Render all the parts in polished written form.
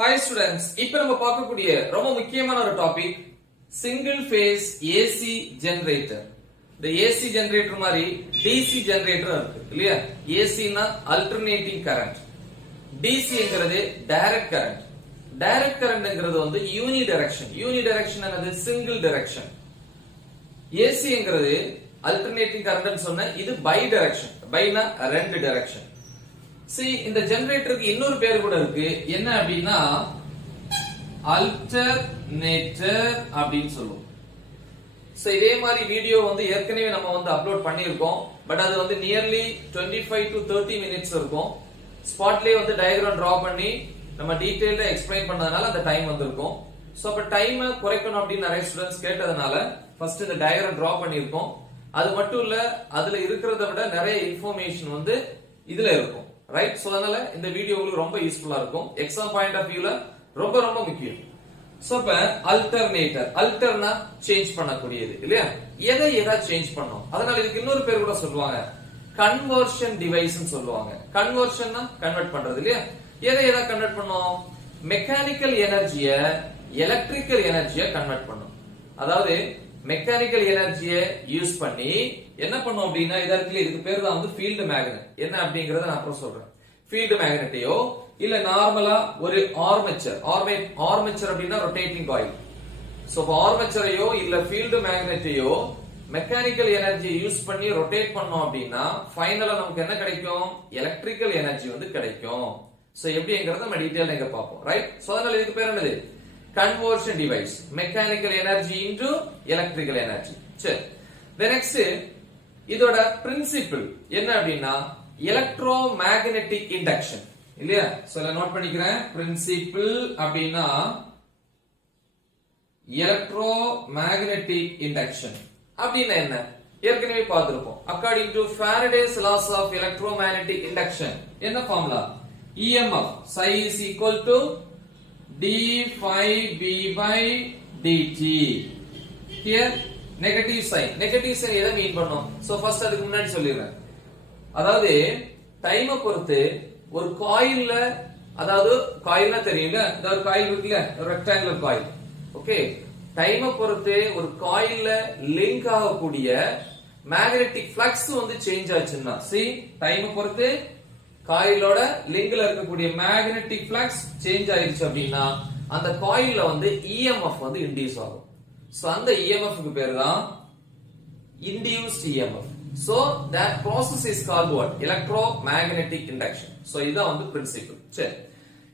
Hi students, இப்ப நம்ம பார்க்கக்கூடிய ரொம்ப முக்கியமான ஒரு topic single phase AC generator. இந்த AC ஜெனரேட்டர் மாதிரி DC ஜெனரேட்டர் இருக்கு இல்லையா? AC னா அல்டர்னேட்டிங் கரண்ட், DCங்கிறது டைரக்ட் கரண்ட். டைரக்ட் கரண்ட்ங்கிறது வந்து யூனி டைரக்ஷன். யூனி டைரக்ஷன் என்னது? Single direction. ACங்கிறது அல்டர்னேட்டிங் கரண்ட் சொன்ன இது பை டைரக்ஷன். பைனா ரெண்டு டைரக்ஷன். See, இந்த ஜெனரேட்டருக்கு இன்னொரு பேர் கூட இருக்கு. என்ன அப்படின்னா அல்டர்னேட்டர் அப்படின்னு சொல்லுவோம். சோ இதே மாதிரி வீடியோ வந்து ஏற்கனவே நம்ம வந்து அப்லோட் பண்ணியிருக்கோம். பட் அது வந்து நியர்லி 25 to 30 மினிட்ஸ் இருக்கும். ஸ்பாட்லயே வந்து டயகிராம் டிரா பண்ணி நம்ம டீடைலா எக்ஸ்பிளைன் பண்ணதுனால அந்த டைம் வந்திருக்கும். சோ அப்ப டைமை குறைக்கணும் அப்படின்னு நிறைய ஸ்டூடெண்ட்ஸ் கேட்டதுனால ஃபர்ஸ்ட் இந்த டயகிராம் டிரா பண்ணியிருக்கோம். அது மட்டும் இல்ல, அதுல இருக்கிறத விட நிறைய இன்ஃபர்மேஷன் வந்து இதுல இருக்கும். ரைட்? சோ அதனால இந்த வீடியோ உங்களுக்கு ரொம்ப யூஸ்ஃபுல்லா இருக்கும். எக்ஸாம் பாயிண்ட் ஆஃப் வியூல ரொம்ப ரொம்ப முக்கியம். சோ இப்ப அல்டர்னேட்டர், அல்டர்னா சேஞ்ச் பண்ணக்கூடியது இல்லையா? எதை சேஞ்ச் பண்ணோம். அதனால இதுக்கு இன்னொரு பேர் கூட சொல்லுவாங்க, கன்வர்ஷன் டிவைஸ் சொல்லுவாங்க. கன்வர்ஷன்னா கன்வெர்ட் பண்றது இல்லையா? எதை கன்வெர்ட் பண்ணோம்? மெக்கானிக்கல் எனர்ஜிய எலக்ட்ரிக்கல் எனர்ஜிய கன்வெர்ட் பண்ணோம். அதாவது மெக்கானிக்கல் எனர்ஜிய யூஸ் பண்ணி என்ன பண்ணோம் அப்படின்னா இதுக்கு பேர் தான் வந்து ஃபீல்டு மேக்னெட். என்ன அப்படிங்கறத நான் அப்புறம் சொல்றேன். ஃபீல்டு மேக்னெட்டையோ இல்ல நார்மலா ஒரு ஆர்மேச்சர், ஆர்மேச்சர் அப்படின்னா ரொட்டேட்டிங் காயில். சோ ஆர்மேச்சரையோ இல்ல ஃபீல்டு மேக்னெட்டையோ மெக்கானிக்கல் எனர்ஜி யூஸ் பண்ணி ரொட்டேட் பண்ணோம் அப்படின்னா ஃபைனலா நமக்கு என்ன கிடைக்கும்? எலக்ட்ரிக்கல் எனர்ஜி வந்து கிடைக்கும். சோ எப்படிங்கறத நம்ம டீடைலா இங்க பாப்போம். ரைட்? சோ அதனால இதுக்கு பேர் என்னது? Conversion device, mechanical energy into electrical energy. சரி, the next இதோட principle என்ன அப்படின்னா electromagnetic induction இல்லையா? சொல்ல நோட் பண்ணிக்கிறேன். principle அப்படின்னா electromagnetic induction அப்படின்னா என்ன ஏற்கனவே பார்த்திருப்போம். according to Faraday's laws of electromagnetic induction என்ன formula? EMF psi is equal to d phi b by dt. Here negative sign எதை மீன் பண்ணோம்? சோ ஃபர்ஸ்ட் அதுக்கு முன்னாடி சொல்லிடுறேன். அதாவது டைமை பொறுத்து ஒரு காயில்ல, அதாவது காயில்னா தெரியுங்க, இந்த ஒரு காயில் இருக்குல்ல, ஒரு ரெக்டாங்குலர் காயில். ஓகே, டைமை பொறுத்து ஒரு காயில்ல லிங்க் ஆகக்கூடிய மேக்னெட்டிக் ஃப்ளக்ஸ் வந்து சேஞ்ச் ஆச்சுன்னா, see டைமை பொறுத்து காயிலோட லிங்க்ல இருக்கக்கூடிய மேக்னெட்டிக் ஃப்ளக்ஸ் சேஞ்ச் ஆயிருச்சு அப்படின்னா அந்த காயில்ல வந்து EMF வந்து இன்டியூஸ் ஆகும். சோ அந்த EMF க்கு பேர் தான் induced EMF. So that process is called what? Electromagnetic induction. So இதான் வந்து பிரின்சிபிள். சரி,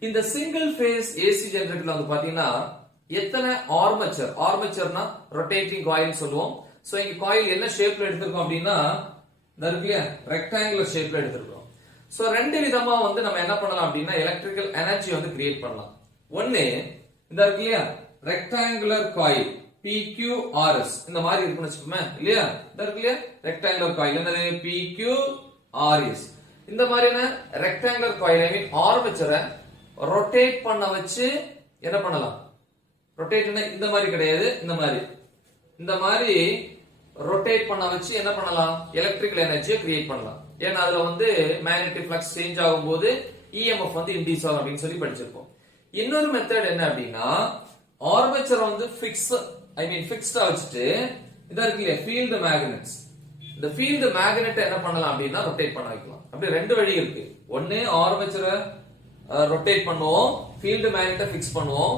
இந்த சிங்கிள் ஃபேஸ் AC ஜெனரேட்டர்ல வந்து பாத்தீங்கன்னா எத்தனை ஆர்மேச்சர்னா ரொட்டேட்டிங் காயில் சொல்லுவோம். சோ இங்க காயில் என்ன ஷேப்ல எடுத்திருக்கோம் அப்படின்னா இந்த இருக்குல்ல ரெக்டாங்குலர் ஷேப்ல எடுத்திருக்கோம். சோ ரெண்டு விதமா வந்து நம்ம என்ன பண்ணலாம் அப்படின்னா எலக்ட்ரிக்கல் எனர்ஜி வந்து கிரியேட் பண்ணலாம். ஒன்னு இந்த இருக்கு இல்லையா ரெக்டாங்குலர் காயில் PQRS இந்த மாதிரி இருக்குன்னு வச்சுக்கோமே இல்லையா? இந்த இருக்கு இல்லையா ரெக்டாங்குலர் காயில் என்னது? PQRS. இந்த மாதிரியான ரெக்டாங்குலர் காயில் ஐ மீன் ஆர்மேச்சரை ரொட்டேட் பண்ண வச்சு என்ன பண்ணலாம்? ரொட்டேட்னா இந்த மாதிரி கிடையாது, இந்த மாதிரி ரொட்டேட் பண்ண வச்சு என்ன பண்ணலாம்? எலக்ட்ரிக்கல் எனர்ஜியை கிரியேட் பண்ணலாம். ஏன்னா அதுல வந்து மேக்னெட்டிக் ஃப்ளக்ஸ் சேஞ்ச் ஆகும்போது EMF வந்து இன்டியூஸ் ஆகும் அப்படின்னு சொல்லி படிச்சிருப்போம். இன்னொரு மெத்தட் என்ன அப்படின்னா ஆர்மேச்சர் வந்து ஃபிக்ஸ்டா வச்சுட்டு இதா இருக்கு இல்லையா ஃபீல்டு மேக்னெட்ஸ், இந்த ஃபீல்டு மேக்னெட்டை என்ன பண்ணலாம் அப்படின்னா ரொட்டேட் பண்ண வைக்கலாம். அப்படி ரெண்டு வழி இருக்கு. ஒன்னு ஆர்மேச்சரை ரொட்டேட் பண்ணுவோம், ஃபீல்டு மேக்னெட்டை ஃபிக்ஸ் பண்ணுவோம்.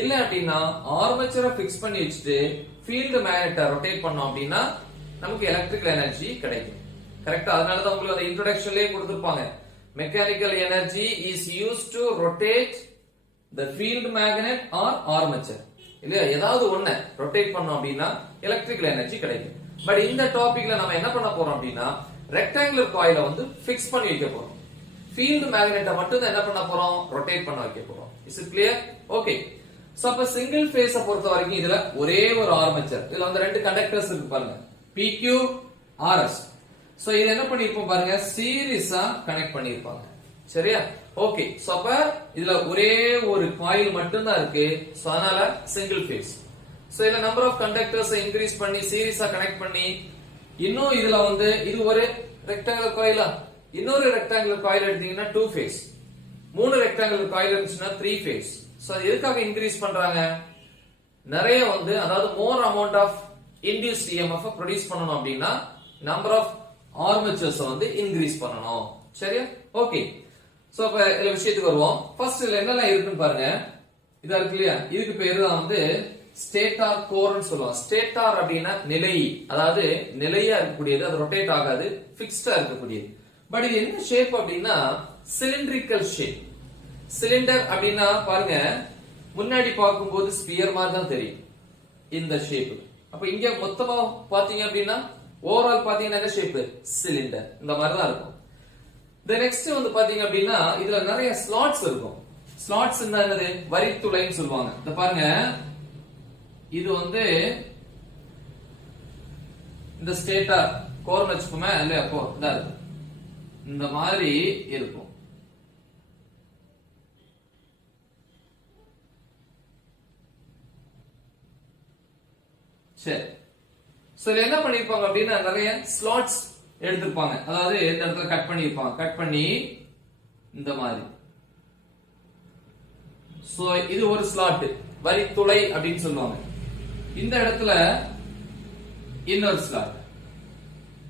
இல்ல அப்படின்னா ஆர்மேச்சரை ஃபிக்ஸ் பண்ணி வச்சுட்டு ஃபீல்டு மேக்னெட்டை ரொட்டேட் பண்ணோம் அப்படின்னா நமக்கு எலக்ட்ரிக்கல் எனர்ஜி கிடைக்கும். கரெக்ட்டா? அதனால தான் உங்களுக்கு அந்த இன்ட்ரோடக்ஷன்லயே கொடுத்திருப்பாங்க, mechanical energy is used to rotate the field magnet or armature இல்லையா? ஏதாவது ஒண்ணு ரொட்டேட் பண்ணோம் அப்படின்னா எலக்ட்ரிக்கல் எனர்ஜி கிடைக்கும். பட் இந்த டாபிக்ல நம்ம என்ன பண்ண போறோம் அப்படின்னா ரெக்டாங்குலர் காயிலை வந்து ஃபிக்ஸ் பண்ணி வைக்க போறோம். ஃபீல்ட் மேக்னெட்டை மட்டும் தான் என்ன பண்ண போறோம்? ரொட்டேட் பண்ண வைக்க போறோம். Is it clear? Okay. So அப்ப சிங்கிள் ஃபேஸ பொறுத்த வரைக்கும் இதுல ஒரே ஒரு ஆர்மேச்சர், இதுல வந்து ரெண்டு கண்டக்டர்ஸ் இருக்கு பாருங்க, PQRS. சோ இது என்ன பண்ணிருப்போம் பாருங்க, சீரிஸா கனெக்ட் பண்ணிருப்பாங்க. சரியா? ஓகே. சோ அப்ப இதுல ஒரே ஒரு காயில் மட்டும் தான் இருக்கு. சோ அதனால சிங்கிள் ஃபேஸ். சோ இதுல நம்பர் ஆஃப் கண்டக்டர்ஸ் இன்கிரீஸ் பண்ணி சீரிஸா கனெக்ட் பண்ணி இன்னும் இதுல வந்து இது ஒரு ரெக்டாங்குலர் காயிலா, இன்னொரு ரெக்டாங்குலர் காயில் எடுத்தீங்கன்னா 2 ஃபேஸ், மூணு ரெக்டாங்குலர் காயில் இருந்துச்சுன்னா 3 ஃபேஸ். சோ அது எதுக்காக இன்க்ரீஸ் பண்றாங்க? நிறைய வந்து அதாவது more amount of induced EMF produce பண்ணனும் அப்படினா நம்பர் ஆஃப் ஆர்மேச்சர்ஸ் வந்து இன்க்ரீஸ் பண்ணனும். சரியா? ஓகே. சோ அப்ப இந்த விஷயத்துக்கு வருவோம். ஃபர்ஸ்ட் இதுல என்னெல்லாம் இருக்குன்னு பாருங்க. இதா இருக்கு இல்லையா? இதுக்கு பேரு தான் வந்து ஸ்டேட்டார் கோர்னு சொல்லுவாங்க. ஸ்டேட்டார் அப்படினா நிலை, அதாவது நிலையா இருக்கக்கூடியது, அது ரொட்டேட் ஆகாது, ஃபிக்ஸ்டா இருக்கக்கூடியது. பட் இது என்ன ஷேப் அப்படினா சிலிண்ட்ரிக்கல் ஷேப். சிலிண்டர் அப்படினா பாருங்க, முன்னாடி பார்க்கும்போது ஸ்பியர் மாதிரி தான் தெரியும் இந்த ஷேப். அப்ப இங்க மொத்தமா பாத்தீங்க அப்படினா ஓவரால் பாத்தீங்கன்னா என்ன ஷேப்? சிலிண்டர். இந்த மாதிரி தான் இருக்கும். The next வந்து பாத்தீங்க அப்படினா இதுல நிறைய ஸ்லாட்ஸ் இருக்கும். ஸ்லாட்ஸ் என்னது? வரித்துளைன்னு சொல்லுவாங்க. இத பாருங்க, இது வந்து இந்த ஸ்டேட்டார் கோர்னு வச்சுக்கோமே, இல்ல அப்போ இந்த மாதிரி இருக்கும். சரி. சோ இதுல என்ன பண்ணிருப்பாங்க அப்படின்னா நிறைய ஸ்லாட்ஸ் எடுத்திருப்பாங்க. அதாவது இந்த இடத்துல கட் பண்ணிருப்பாங்க. கட் பண்ணி இந்த மாதிரி. சோ இது ஒரு ஸ்லாட், வரித்துளை அப்படின்னு சொல்லுவாங்க. இந்த இடத்துல இன்னொரு ஸ்லாட்.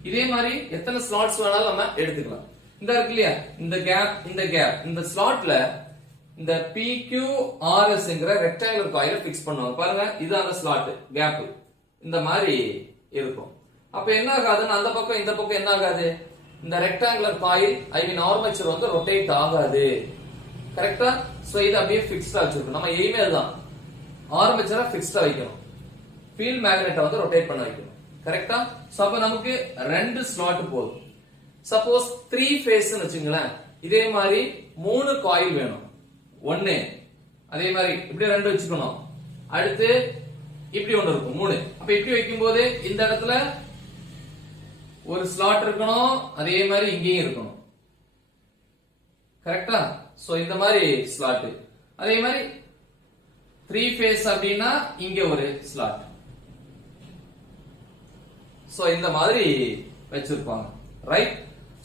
இதே மாதிரி எத்தனை ஸ்லாட்ஸ் வேணாலும் நம்ம எடுத்துக்கலாம். இந்த இருக்கு இல்லையா? இந்த கேப், இந்த கேப், இந்த ஸ்லாட்ல இந்த PQRSங்கற ரெக்டாங்குலர் காயிலை ஃபிக்ஸ் பண்ணுவாங்க. பாருங்க, இது அந்த ஸ்லாட் கேப் இந்த மாதிரி இருக்கும். அப்ப என்ன ஆகாதுன்னா அந்த பக்கம் இந்த பக்கம் என்ன ஆகாது? இந்த ரெக்டாங்குலர் காயில் ஐ மீன் ஆர்மேச்சர் வந்து ரொட்டேட் ஆகாது. கரெக்ட்டா? சோ இது அப்படியே ஃபிக்ஸ்டா வச்சிருக்கணும். நம்ம எய்மே அதுதான், ஆர்மேச்சரை ஃபிக்ஸ்டா வைக்கணும், ஃபீல்ட் மேக்னெட்டை வந்து ரொட்டேட் பண்ண வைக்கணும். கரெக்ட்டா? சோ அப்ப நமக்கு ரெண்டு ஸ்லாட் போதும். சப்போஸ் 3 ஃபேஸ்னு வெச்சுங்களேன், இதே மாதிரி 3 காயில் வேணும். ஒண்ணு அதே மாதிரி இப்படி ரெண்டு வச்சுக்கணும். அடுத்து இப்படி ஒன்னு இருக்கும் 3. அப்ப இப்படி வைக்கும்போது இந்த இடத்துல ஒரு ஸ்லாட் இருக்கணும், அதே மாதிரி இங்கேயும் இருக்கணும். கரெக்ட்டா? சோ இந்த மாதிரி ஸ்லாட். அதே மாதிரி 3 ஃபேஸ் அப்படினா இங்க ஒரு ஸ்லாட். சோ இந்த மாதிரி வச்சிருப்பாங்க. ரைட்?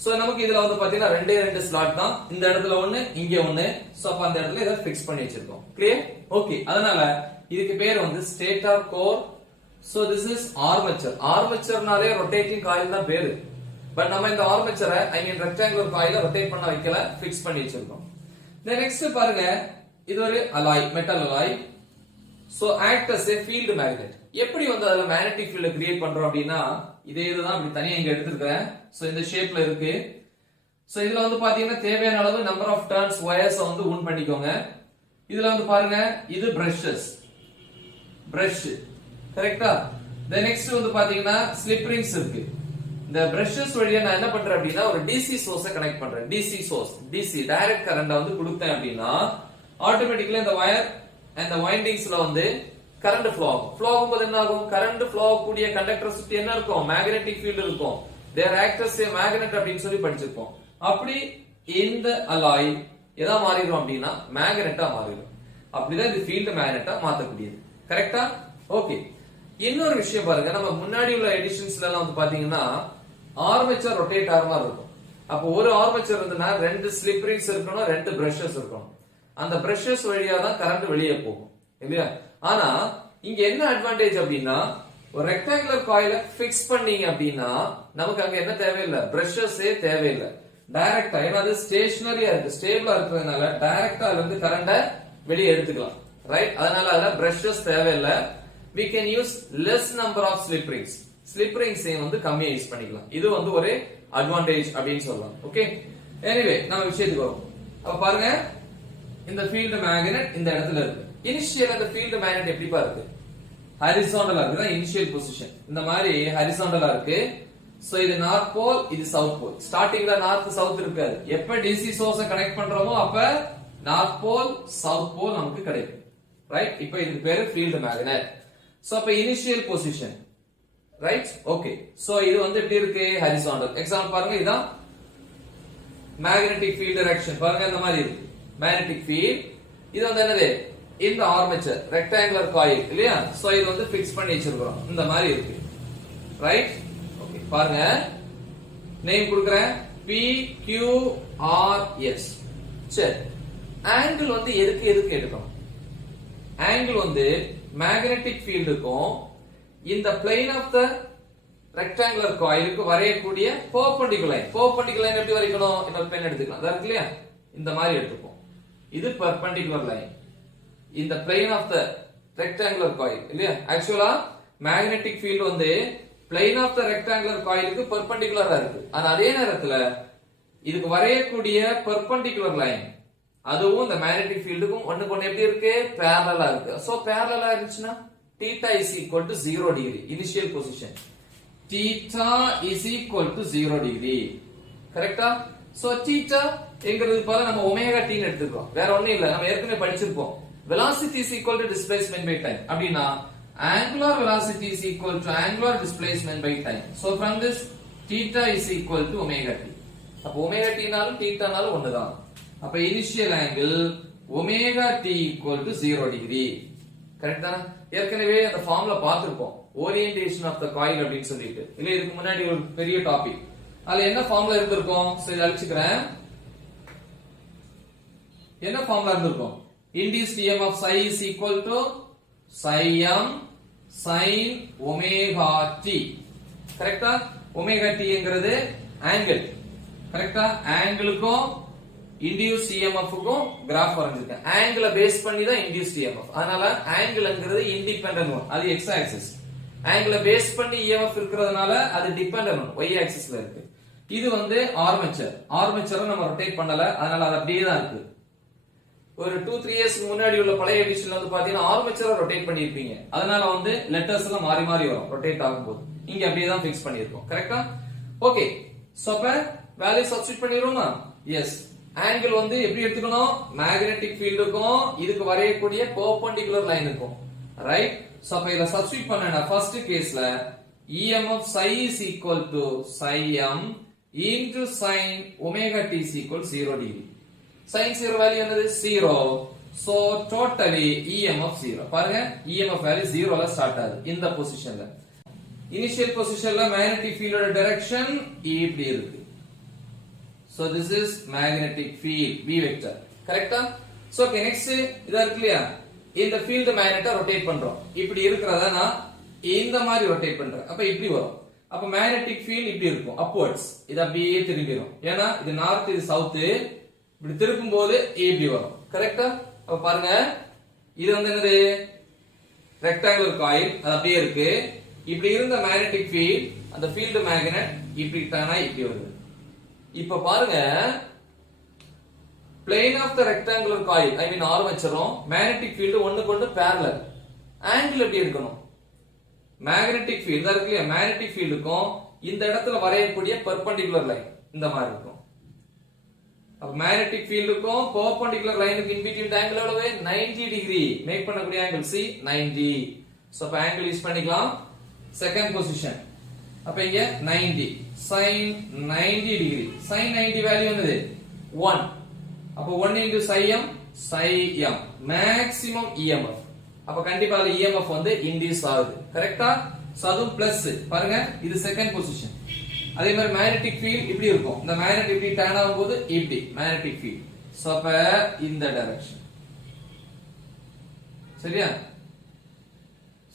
சோ நமக்கு இதுல வந்து பாத்தீங்கன்னா ரெண்டு ஸ்லாட் தான். இந்த இடத்துல ஒண்ணு, இங்க ஒண்ணு. சோ அப்ப அந்த இடத்துல இத ஃபிக்ஸ் பண்ணி வச்சிருக்கோம். கிளியர்? ஓகே. அதனால இதுக்கு பேர் வந்து stator core. So this is armature. ஆர்மேச்சர்னாலே ரொட்டேட்டிங் காயில் தான் பேரு. பட் நம்ம இந்த ஆர்மேச்சரை ஐ மீன் ரெக்டாங்குலர் காயிலை ரொட்டேட் பண்ண வைக்கல, ஃபிக்ஸ் பண்ணி வச்சிருக்கோம். நெக்ஸ்ட் பாருங்க, இது ஒரு alloy, metal alloy. So act as a field magnet. எப்படி வந்து அதுல மேக்னெட்டிக் ஃபீல்ட் கிரியேட் பண்றோம் அப்படினா இதே இதுதான், இப்படி தனியா இங்க எடுத்துக்கிறேன். சோ இந்த ஷேப்ல இருக்கு. சோ இதுல வந்து பாத்தீங்கன்னா தேவையான அளவு நம்பர் ஆஃப் டர்ன்ஸ் வயர்ஸ் வந்து ஊன் பண்ணிக்கோங்க. இதுல வந்து பாருங்க, இது பிரஷஸ், பிரஷ். கரெக்ட்டா? தென் நெக்ஸ்ட் வந்து பாத்தீங்கன்னா ஸ்லிப் ரிங்ஸ் இருக்கு. இந்த பிரஷஸ் வழியா நான் என்ன பண்றேன் அப்படின்னா ஒரு DC சோர்ஸை கனெக்ட் பண்றேன். DC source, DC direct current வந்து கொடுத்தேன் அப்படின்னா ஆட்டோமேட்டிக்கலி இந்த வயர் அந்த வைண்டிங்ஸ்ல வந்து கரண்ட் ஃப்ளோ ஆகும். ஃப்ளோ ஆகும்போது என்ன ஆகும்? கரண்ட் ஃப்ளோ ஆகக்கூடிய கண்டக்டர் சுத்தி என்ன இருக்கும்? மேக்னெட்டிக் ஃபீல்ட் இருக்கும். தேர் ஆக்ட் அஸ் a magnet அப்படின்னு சொல்லி படிச்சிருப்போம். அப்படி இந்த அலாய் எதா மாறிடும் அப்படின்னா மேக்னெட்டா மாறிடும். அப்படிதான் இது ஃபீல்ட் மேக்னெட்டா மாத்தக்கூடியது. கரெக்ட்டா? ஓகே. இன்னொரு விஷயம் பாருங்க, நம்ம முன்னாடி உள்ள எடிஷன்ஸ்ல எல்லாம் வந்து பாத்தீங்கன்னா ஆர்மேச்சர் ரொட்டேட் ஆகிற மாதிரி இருக்கும். அப்போ ஒரு ஆர்மேச்சர் இருந்ததுன்னா 2 ஸ்லிப் ரிங்ஸ் இருக்கணும், 2 பிரஷஸ் இருக்கணும். அந்த பிரஷஸ் வழியா தான் கரண்ட் வெளியே போகும் இல்லையா? ஆனா இங்க என்ன அட்வான்டேஜ் அப்படின்னா ஒரு ரெக்டாங்குலர் காயிலை ஃபிக்ஸ் பண்ணீங்க அப்படின்னா நமக்கு அங்க என்ன தேவையில்லை? பிரஷஸே தேவையில்லை. டைரக்டா, ஏன்னா அது ஸ்டேஷனரியா இருக்கு, ஸ்டேபிளா இருக்கிறதுனால டைரக்டா அதுல இருந்து கரண்ட வெளியே எடுத்துக்கலாம். ரைட்? அதனால அதுல பிரஷஸ் தேவையில்லை. we can use less number of slip rings. slip rings வந்து கம்மியா யூஸ் பண்ணிக்கலாம். இது வந்து ஒரு அட்வான்டேஜ் அப்படின்னு சொல்லலாம். ஓகே. எனிவே நம்ம விஷயத்துக்கு வரோம். அப்ப பாருங்க, இந்த ஃபீல்ட் மேக்னெட் இந்த இடத்துல இருக்கு. இனிஷியல் அந்த ஃபீல்ட் மேக்னெட் எப்படிப்பா இருக்கு? ஹரிசாண்டலா இருக்கு. தான் இனிஷியல் பொசிஷன் இந்த மாதிரி ஹரிசாண்டலா இருக்கு. சோ இது நார்த் போல், இது சவுத் போல். ஸ்டார்டிங்ல நார்த் சவுத் இருக்காது. எப்ப DC சோர்ஸை கனெக்ட் பண்றோமோ அப்ப நார்த் போல் சவுத் போல் நமக்கு கிடைக்கும். ரைட்? இப்போ இதுக்கு பேரு ஃபீல்ட் மேக்னெட். சோ அப்ப initial position. Right? Okay. So இது வந்து எப்படி இருக்கு? ஹரிசாண்டல். எக்ஸாம்பிள் பாருங்க, இதான் மேக்னெட்டிக் ஃபீல்ட் டைரக்ஷன். பாருங்க இந்த மாதிரி இருக்கு மேக்னெட்டிக் ஃபீல்ட். இது வந்து என்னது? இந்த ஆர்மேச்சர் ரெக்டாங்குலர் காயில் இல்லையா? சோ இது வந்து ஃபிக்ஸ் பண்ணி வச்சிருக்கோம். இந்த மாதிரி இருக்கு. ரைட்? ஓகே. பாருங்க, நேம் கொடுக்கிறேன், PQRS. சரி, ஆங்கிள் வந்து எதுக்கு எடுக்கணும்? ஆங்கிள் வந்து மேக்னெட்டிக் ஃபீல்டுக்கும் இந்த பிளேன் ஆஃப் த ரெக்டாங்குலர் காயிலுக்கு வரையக்கூடிய பெர்பெண்டிகுலர் லைன். பெர்பெண்டிகுலர் லைன் எப்படி வரைக்கணும்? இன்னொரு பென் எடுத்துக்கலாம். அதான் இருக்கு இல்லையா? இந்த மாதிரி எடுத்துப்போம். இது பெர்பெண்டிகுலர் லைன். இந்த plane of the rectangular coil இல்லையா? ஆக்சுவலா மேக்னெட்டிக் ஃபீல்ட் வந்து பிளேன் ஆஃப் த ரெக்டாங்குலர் காயிலுக்கு பெர்பெண்டிகுலரா இருக்கு. ஆனா அதே நேரத்துல இதுக்கு வரையக்கூடிய பெர்பெண்டிகுலர் லைன் அதுவும் இந்த மேக்னெட்டிக் ஃபீல்டுக்கும் ஒண்ணுக்கு ஒண்ணு எப்படி இருக்கு? parallel இருக்கு. சோ parallel இருந்துச்சுன்னா theta is equal to 0 degree initial position. theta is equal to 0 degree. கரெக்ட்டா? சோ theta என்கிறது போல நம்ம ஒமேகா t ன்னு எடுத்துக்கிறோம். வேற ஒண்ணும் இல்ல. நம்ம ஏற்கனவே படிச்சிருப்போம். velocity is equal to displacement by time. அப்படினா angular velocity is equal to angular displacement by time. So from this theta is equal to omega t. அப்ப omega t னாலும் theta னாலும் ஒண்ணுதான். அப்ப initial angle omega t equal to 0 degree. Correct தானே? ஏற்கனவே அந்த formula பார்த்திருப்போம். ஓரியன்டேஷன் ஆஃப் த காயில் அப்படின்னு சொல்லிட்டு. இல்ல இதுக்கு முன்னாடி ஒரு பெரிய டாபிக். அதுல என்ன ஃபார்முலா இருந்திருக்கும்? சரி அழிச்சுக்கிறேன். என்ன ஃபார்முலா இருந்திருக்கும்? induced EMF psi is equal to psi m sin omega t. கரெக்ட்டா? omega t ங்கிறது ஆங்கிள். கரெக்ட்டா? ஆங்கிளுக்கும் induced EMF க்கும் கிராஃப் வரைஞ்சிருக்கேன். ஆங்கிளை பேஸ் பண்ணி தான் induced EMF. அதனால ஆங்கிள்ங்கிறது இன்டிபெண்டன்ட் ஒன். அது x ஆக்சிஸ். ஆங்கிளை பேஸ் பண்ணி EMF இருக்குறதுனால அது டிபெண்டன்ட் ஒன் y ஆக்சிஸ்ல இருக்கு. இது வந்து ஆர்மேச்சர். ஆர்மேச்சரை நம்ம ரொட்டேட் பண்ணல. அதனால அது அப்படியே தான் இருக்கு. ஒரு 2-3 இயர்ஸ்க்கு முன்னாடி உள்ள பழைய எடிஷன்ல வந்து பாத்தீங்கன்னா ஆர்மேச்சரை ரொட்டேட் பண்ணிருப்பீங்க. அதனால வந்து லெட்டர்ஸ் எல்லாம் மாறி மாறி வரும் ரொட்டேட் ஆகும்போது. இங்க அப்படியே தான் ஃபிக்ஸ் பண்ணிருக்கோம். கரெக்ட்டா? ஓகே. சோ அப்ப வேல்யூ சப்ஸ்டிட்யூட் பண்ணிரோமா? எஸ். ஆங்கிள் வந்து எப்படி எடுத்துக்கணும்? மேக்னெட்டிக் ஃபீல்டுக்கும் இதுக்கு வரையக்கூடிய பெர்பெண்டிகுலர் லைன் இருக்கும். ரைட்? சோ அப்ப இத சப்ஸ்டிட்யூட் பண்ணனா ஃபர்ஸ்ட் கேஸ்ல EMF psi is equal to psi m into sin omega t is equal 0 degree. sin 0 value என்னது? 0. So totally EMF 0. பாருங்க EMF வேல்யூ 0 ல ஸ்டார்ட் ஆகுது இந்த பொசிஷன்ல. இனிஷியல் பொசிஷன்ல மேக்னெட்டிக் ஃபீல்டோட டைரக்ஷன் இப்படி இருக்கு. So this is magnetic field B vector. கரெக்ட்டா? சோ ஓகே நெக்ஸ்ட் இதா இருக்கு இல்லையா? இந்த ஃபீல்ட் மேக்னெட்டை ரொட்டேட் பண்றோம். இப்படி இருக்குறத நான் இந்த மாதிரி ரொட்டேட் பண்றேன். அப்ப இப்படி வரும். அப்ப மேக்னெட்டிக் ஃபீல்ட் இப்படி இருக்கும். அப்வர்ட்ஸ். இது அப்படியே திரும்பிடும். ஏன்னா இது நார்த் இது சவுத். இப்படி திருப்பும் போது இப்படி வரும். கரெக்ட்டா? அப்ப பாருங்க இது வந்து என்னது? Rectangular coil. அது அப்படியே இருக்கு. இப்படி இருந்த மேக்னெட்டிக் ஃபீல்ட் அந்த ஃபீல்ட் மேக்னெட் இப்படி டானா இப்படி வருது. இப்ப பாருங்க plane of the rectangular coil I mean ஆர்மேச்சரும் magnetic field ஒண்ணுக்கு ஒண்ணு parallel. ஆங்கிள் எப்படி எடுக்கணும்? magnetic field தான் இருக்கு இல்லையா? magnetic fieldக்கும் இந்த இடத்துல வரையக்கூடிய perpendicular line இந்த மாதிரி இருக்கும். அப்ப magnetic fieldக்கும் perpendicular lineக்கு in between angle எவ்வளவு? 90 degree. மேக் பண்ணக்கூடிய angle C 90. சோ அப்ப angle யூஸ் பண்ணிக்கலாம். Second position. அப்ப இங்க 90 sin 90 degree. sin 90 வேல்யூ என்னது? 1. அப்ப 1 into psi m psi m maximum EMF. அப்ப கண்டிப்பா அது EMF வந்து இன்டியூஸ் ஆகுது. கரெக்ட்டா? சோ அதுவும் பிளஸ். பாருங்க இது செகண்ட் பொசிஷன். அதே மாதிரி மேக்னெட்டிக் ஃபீல்ட் இப்படி இருக்கும். இந்த மேக்னெட் இப்படி டர்ன் ஆகும்போது இப்படி மேக்னெட்டிக் ஃபீல்ட். சோ அப்ப இந்த டைரக்ஷன். சரியா?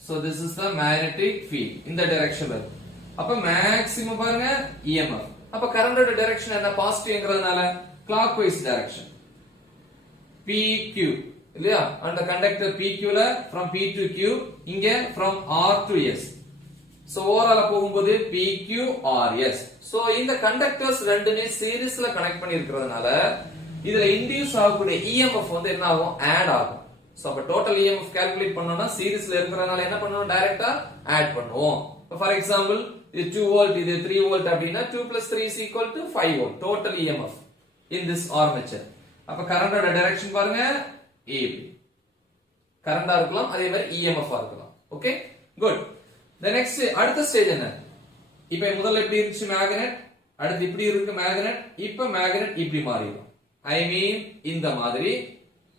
So this is the magnetic field. இந்த டைரக்ஷன்ல இருக்கு. அப்ப மேக்ஸிமம் பாருங்க EMF. அப்ப கரண்டோட டைரக்ஷன் என்ன? பாசிட்டிவ்ங்கிறதுனால clockwise direction. PQ இல்லையா? அந்த கண்டக்டர் PQ ல from P to Q, இங்க from R to S. So ஓவரால போகும்போது PQ RS. சோ இந்த கண்டக்டர்ஸ் ரெண்டுமே சீரிஸ்ல கனெக்ட் பண்ணி இருக்கிறதுனால இதுல இன்டியூஸ் ஆகக்கூடிய EMF வந்து என்ன ஆகும்? ஆட் ஆகும். சோ அப்ப டோட்டல் EMF கால்குலேட் பண்ணனும்னா சீரிஸ்ல இருக்கிறதுனால என்ன பண்ணனும்? டைரக்டா ஆட் பண்ணுவோம். ஃபார் எக்ஸாம்பிள் இது 2 வோல்ட் இது 3 வோல்ட் அப்படினா 2 + 3 is equal to 5 volt total EMF in this armature. அப்ப கரண்டோட டைரக்ஷன் பாருங்க AB. கரண்டா இருக்கலாம் அதே மாதிரி EMF ஆ இருக்கலாம். Okay good. the next அடுத்த ஸ்டேஜ் என்ன? இப்போ முதல்ல எப்படி இருந்துச்சு மேக்னெட், அடுத்து இப்படி இருக்கு மேக்னெட், இப்போ மேக்னெட் இப்படி மாறிடும். ஐ மீன் இந்த மாதிரி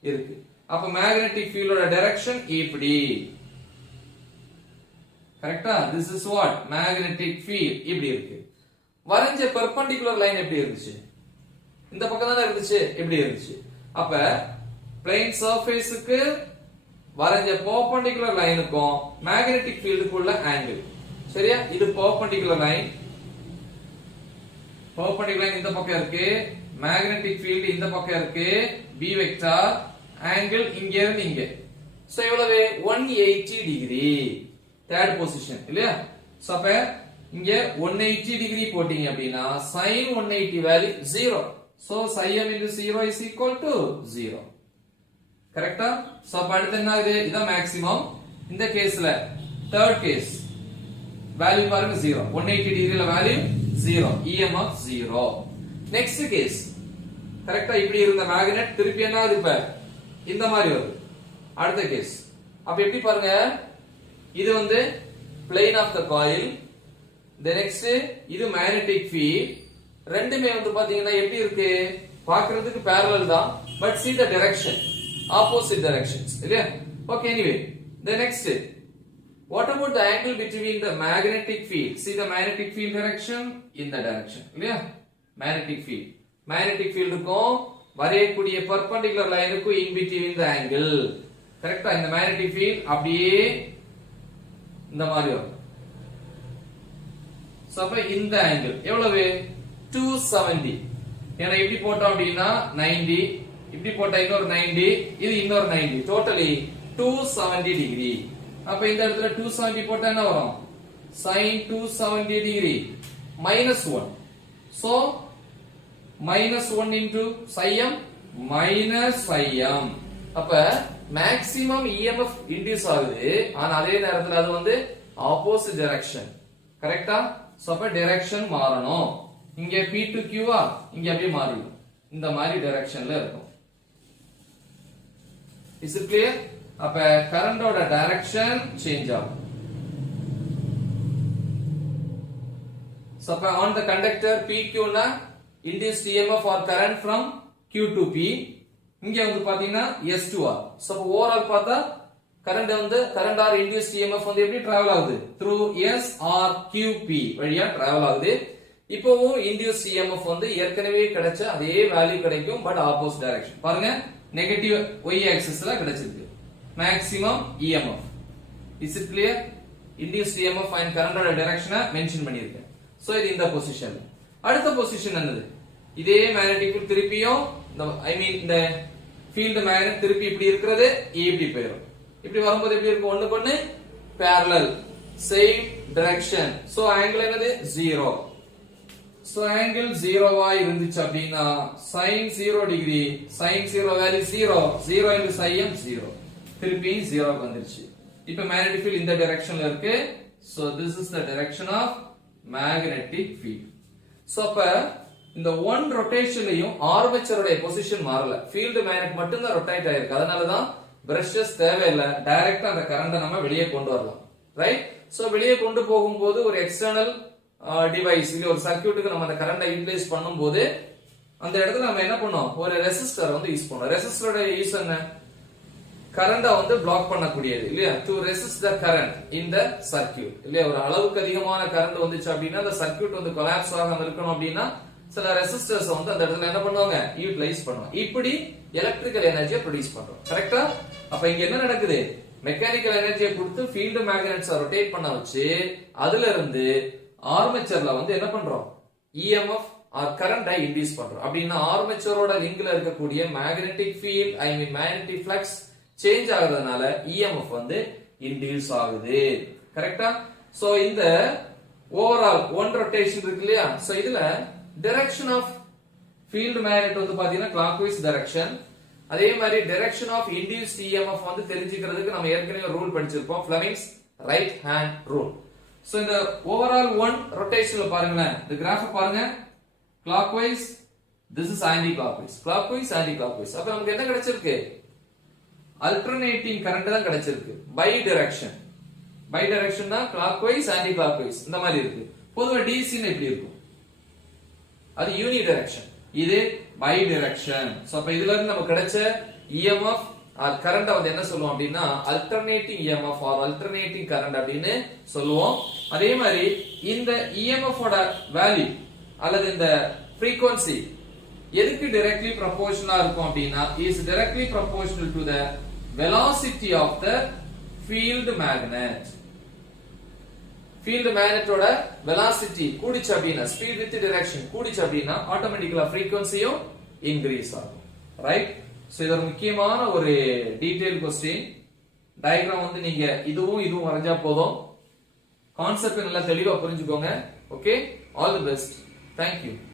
இருக்கு. அப்ப மேக்னெட்டிக் ஃபீல்டோட டைரக்ஷன் இப்படி. கரெக்ட்டா? this is what magnetic field இப்படி இருக்கு. வரைஞ்ச பெர்பெண்டிகுலர் லைன் எப்படி இருந்துச்சு? இந்த பக்கம் தான இருந்துச்சு. எப்படி இருந்துச்சு? அப்ப plane surfaceக்கு வரைஞ்ச perpendicular லைனுக்கும் மேக்னெட்டிக் ஃபீல்டுக்குள்ள ஆங்கிள். சரியா? இது perpendicular லைன். perpendicular லைன் இந்த பக்கம் இருக்கு, மேக்னெட்டிக் ஃபீல்ட் இந்த பக்கம் இருக்கு, B வெக்டார், ஆங்கிள் இங்க இருந்து இங்க. சோ எவ்வளவு? 180 டிகிரி. தேர்ட் பொசிஷன் இல்லையா? சோ அப்ப இங்க 180 டிகிரி போட்டீங்க அப்படினா sin 180 value 0. So m into 0 is equal to 0. கரெக்ட்டா? சோ அப்ப அடுத்து என்ன ஆகுது? இதான் மேக்ஸிமம். இந்த கேஸ்ல தேர்ட் கேஸ் வேல்யூ பாருங்க 0. 180 டிகிரில வேல்யூ 0. EMF 0. நெக்ஸ்ட் கேஸ் கரெக்ட்டா இப்படி இருந்த மேக்னெட் திருப்பி என்ன ஆகுது? இப்ப இந்த மாதிரி வருது. அடுத்த கேஸ் அப்ப எப்படி பாருங்க? இது வந்து plane of the coil. the next இது magnetic field. ரெண்டுமே வந்து பாத்தீங்கன்னா எப்படி இருக்கு? பார்க்கிறதுக்கு parallel தான், but see the direction, opposite directions இல்லையா? okay, anyway, the next, what about the angle between the magnetic field? See the magnetic field direction in the direction இல்லையா? magnetic field இருக்கும், வரையக்கூடிய perpendicular லைனுக்கும் in between the angle. கரெக்ட்டா? இந்த magnetic field அப்படியே இந்த மாதிரி வரும். சோ அப்ப இந்த ஆங்கிள் எவ்வளவு? 270. ஏன்னா இப்படி போட்டோம் அப்படினா 90, இப்படி போட்டா இன்னொரு 90, இது இன்னொரு 90, டோட்டலி 270 டிகிரி. அப்ப இந்த இடத்துல 270 போட்டா என்ன வரும்? sin 270 degree -1. So -1 into m -m. அப்ப மேக்ஸிமம் EMF இன்டியூஸ் ஆகுது, ஆனா அதே நேரத்துல அது வந்து ஆப்போசிட் டைரக்ஷன். கரெக்ட்டா? சோ அப்ப டைரக்ஷன் மாறணும். இங்க P to Q ஆ, இங்க அப்படியே மாறிடும். இந்த மாதிரி டைரக்ஷன்ல இருக்கும். Is it clear? அப்ப கரண்டோட டைரக்ஷன் சேஞ்ச் ஆகும். சோ அப்ப on the conductor PQ னா induced EMF or current from Q to P. இங்க வந்து பாத்தீங்கன்னா S2R. சோ ஓவரால் பார்த்தா கரண்ட் வந்து கரண்ட் ஆர் இன்டியூஸ்ட் EMF வந்து எப்படி டிராவல் ஆகுது? through SRQP வழியா டிராவல் ஆகுது. இப்போவும் இன்டியூஸ்ட் EMF வந்து ஏற்கனவே கிடைச்ச அதே வேல்யூ கிடைக்கும், பட் ஆப்போசிட் டைரக்ஷன். பாருங்க, நெகட்டிவ் y ஆக்சிஸ்ல கிடைச்சிருக்கு maximum EMF. Is it clear? Induced EMF and கரண்டோட டைரக்ஷனை மென்ஷன் பண்ணிருக்கேன். சோ இது இந்த பொசிஷன். அடுத்த பொசிஷன் என்னது? இதே மேக்னெட்டிக் ஃபீல்ட் திருப்பியும் இந்த ஃபீல்ட் மேக்னெட் திருப்பி இப்படி இருக்கிறது இப்படி போயிடும். இப்படி வரும்போது எப்படி இருக்கும்? ஒண்ணுக்கு ஒண்ணு parallel, same direction. So angle என்னது? 0. சோ ஆங்கிள் 0 ஆ இருந்துச்சு அப்படினா sin 0 degree, sin 0 value 0, 0 into m 0. திருப்பி 0 வந்துருச்சு. இப்போ மேக்னெட்டிக் ஃபீல்ட் இந்த டைரக்ஷன்ல இருக்கு. So this is the direction of magnetic field. So அப்ப இந்த ஒன் ரொட்டேஷன்லயும் ஆர்மேச்சரோட பொசிஷன் மாறல, ஃபீல்ட் மேக்னெட் மட்டும் தான் ரொட்டேட் ஆயிருக்கு. அதனால தான் பிரஷஸ் தேவையில்லை, டைரக்டா அந்த கரண்ட நம்ம வெளியே கொண்டு வரலாம். ரைட்? சோ வெளியே கொண்டு போகும்போது ஒரு எக்ஸ்டர்னல் டிவைஸ் இல்ல ஒரு சர்க்யூட்டுக்கு நம்ம அந்த கரண்ட யூட்டிலைஸ் பண்ணும்போது அந்த இடத்துல நம்ம என்ன பண்ணோம்? ஒரு ரெசிஸ்டர் வந்து யூஸ் பண்ணோம். ரெசிஸ்டரோட யூஸ் என்ன? கரண்ட வந்து பிளாக் பண்ணக்கூடியது இல்லையா? To resist the current in the circuit இல்லையா? ஒரு அளவுக்கு அதிகமான கரண்ட் வந்துச்சு அப்படின்னா அந்த சர்க்யூட் வந்து கொலாப்ஸ் ஆகாம இருக்கணும் அப்படின்னா சில ரெசிஸ்டர்ஸ் வந்து அந்த இடத்துல என்ன பண்ணுவாங்க? யூட்டிலைஸ் பண்ணுவாங்க. இப்படி எலக்ட்ரிக்கல் எனர்ஜியை ப்ரொடியூஸ் பண்றோம். கரெக்ட்டா? அப்ப இங்க என்ன நடக்குது? மெக்கானிக்கல் எனர்ஜியை கொடுத்து ஃபீல்ட் மேக்னெட்ஸ் ரொட்டேட் பண்ண வச்சு அதுல இருந்து ஆர்மேச்சர்ல வந்து என்ன பண்றோம்? EMF ஆர் கரண்ட இன்டியூஸ் பண்றோம். அப்படின்னா ஆர்மேச்சரோட லிங்க்ல இருக்கக்கூடிய magnetic field magnetic flux change ஆகுறதுனால EMF வந்து இன்டியூஸ் ஆகுது. கரெக்ட்டா? சோ இந்த ஓவரால் ஒன் ரொட்டேஷன் இருக்கு இல்லையா? சோ இதுல டைரக்ஷன் ஆஃப் ஃபீல்ட் மேக்னெட் வந்து பாத்தீங்கன்னா கிளாக்வைஸ் டைரக்ஷன். அதே மாதிரி டைரக்ஷன் ஆஃப் இன்டியூஸ்ட் EMF வந்து தெரிஞ்சுக்கிறதுக்கு நம்ம ஏற்கனவே ரூல் படிச்சிருப்போம், Fleming's right hand rule. So இந்த ஓவரால் ஒன் ரொட்டேஷன்ல பாருங்களேன், இந்த கிராஃப் பாருங்க, clockwise, this is anti clockwise, clockwise anti clockwise. அப்ப நமக்கு என்ன கிடைச்சிருக்கு? அல்டர்னேட்டிங் கரண்ட் தான் கிடைச்சிருக்கு. பை டைரக்ஷன், பை டைரக்ஷன்னா கிளாக்வைஸ் ஆன்டி கிளாக்வைஸ் இந்த மாதிரி இருக்கு. பொதுவா டிசின்னு எப்படி இருக்கும்? அது யூனி டைரக்ஷன், இது பை டைரக்ஷன். சோ அப்ப இதுல இருந்து நமக்கு கிடைச்ச EMF ஆர் கரண்ட் வந்து என்ன சொல்லுவோம் அப்படின்னா alternating EMF or alternating current அப்படின்னு சொல்லுவோம். அதே மாதிரி இந்த EMF ஓட வேல்யூ அல்லது இந்த frequency எதுக்கு டைரக்ட்லி ப்ரொபோர்ஷனலா இருக்கும் அப்படின்னா is directly proportional to the velocity of the field magnet. Field magnet ஓட velocity கூடிச்சு அப்படினா speed with direction கூடிச்சு அப்படினா ஆட்டோமேட்டிக்கலா frequency-யும் increase ஆகும். ரைட்? சோ இது ஒரு முக்கியமான ஒரு டீடைல் क्वेश्चन. டயகிராம் வந்து நீங்க இதுவும் வரைஞ்சா போதும். கான்செப்ட் நல்லா தெளிவா புரிஞ்சுக்கோங்க. Okay? All the best. Thank you.